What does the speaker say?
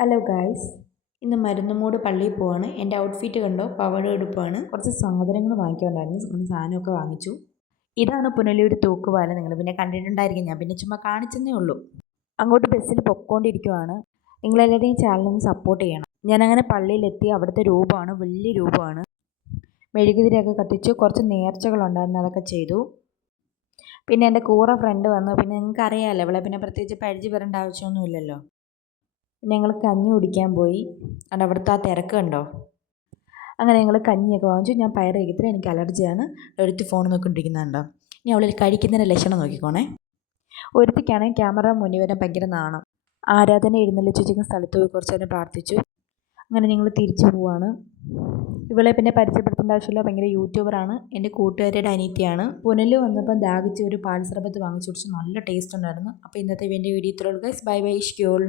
Hello guys, ഇന്ന് മരുന്നുമൂട് പള്ളിയിൽ പോവാണ്. എൻ്റെ ഔട്ട്ഫിറ്റ് കണ്ടോ, പവഴെടുപ്പാണ്. കുറച്ച് സാധനങ്ങൾ വാങ്ങിക്കാനുണ്ടായിരുന്നു. അങ്ങനെ സാധനമൊക്കെ വാങ്ങിച്ചു. ഇതാണ് പുനലൂർ തൂക്കുപാലം. നിങ്ങൾ പിന്നെ കണ്ടിട്ടുണ്ടായിരിക്കും, ഞാൻ പിന്നെ ചുമ്മാ കാണിച്ചെന്നേ ഉള്ളൂ. അങ്ങോട്ട് ബസ്സിൽ പൊക്കോണ്ടിരിക്കുവാണ്. നിങ്ങളെല്ലാവരും ഈ ചാനലൊന്ന് സപ്പോർട്ട് ചെയ്യണം. ഞാനങ്ങനെ പള്ളിയിലെത്തി. അവിടുത്തെ രൂപമാണ്, വലിയ രൂപമാണ്. മെഴുകുതിരിയൊക്കെ കത്തിച്ചു. കുറച്ച് നേർച്ചകളുണ്ടായിരുന്നു, അതൊക്കെ ചെയ്തു. പിന്നെ എൻ്റെ കൂടെ ഫ്രണ്ട് വന്നു. പിന്നെ നിങ്ങൾക്ക് അറിയാമല്ലോ, അവളെ പിന്നെ പ്രത്യേകിച്ച് പരിചയം വരേണ്ട ആവശ്യമൊന്നുമില്ലല്ലോ. ഞങ്ങൾ കഞ്ഞി കുടിക്കാൻ പോയി. അത് അവിടുത്തെ ആ തിരക്ക് കണ്ടോ. അങ്ങനെ ഞങ്ങൾ കഞ്ഞിയൊക്കെ വാങ്ങിച്ചു. ഞാൻ പയർ കഴിക്കത്തില്ല, എനിക്ക് അലർജിയാണ്. ഒരുത്തി ഫോൺ നോക്കിക്കൊണ്ടിരിക്കുന്നുണ്ടോ. ഇനി അവളിൽ കഴിക്കുന്നതിൻ്റെ ലക്ഷണം നോക്കിക്കോണേ. ഒരുത്തിക്കാണെങ്കിൽ ക്യാമറ മുന്നിൽ വരാൻ ഭയങ്കര നാണം. ആരാധന എഴുന്നള്ളിച്ച് വെച്ചിരിക്കുന്ന സ്ഥലത്ത് പോയി കുറച്ച് നേരം പ്രാർത്ഥിച്ചു. അങ്ങനെ ഞങ്ങൾ തിരിച്ചു പോവാണ്. ഇവളെ പിന്നെ പരിചയപ്പെടുത്തേണ്ട ആവശ്യമില്ല, ഭയങ്കര യൂട്യൂബറാണ്. എൻ്റെ കൂട്ടുകാരിയുടെ അനിയത്തിയാണ്. പുനലു വന്നപ്പോൾ ദാഹിച്ച് ഒരു പാൽ സർബത്ത് വാങ്ങിച്ചു കുടിച്ചു. നല്ല ടേസ്റ്റ് ഉണ്ടായിരുന്നു. അപ്പോൾ ഇന്നത്തെ എൻ്റെ വീഡിയോ ഇത്രയുള്ളൂ ഗൈസ്. Bye bye, ഇഷ്ക്യോൾ.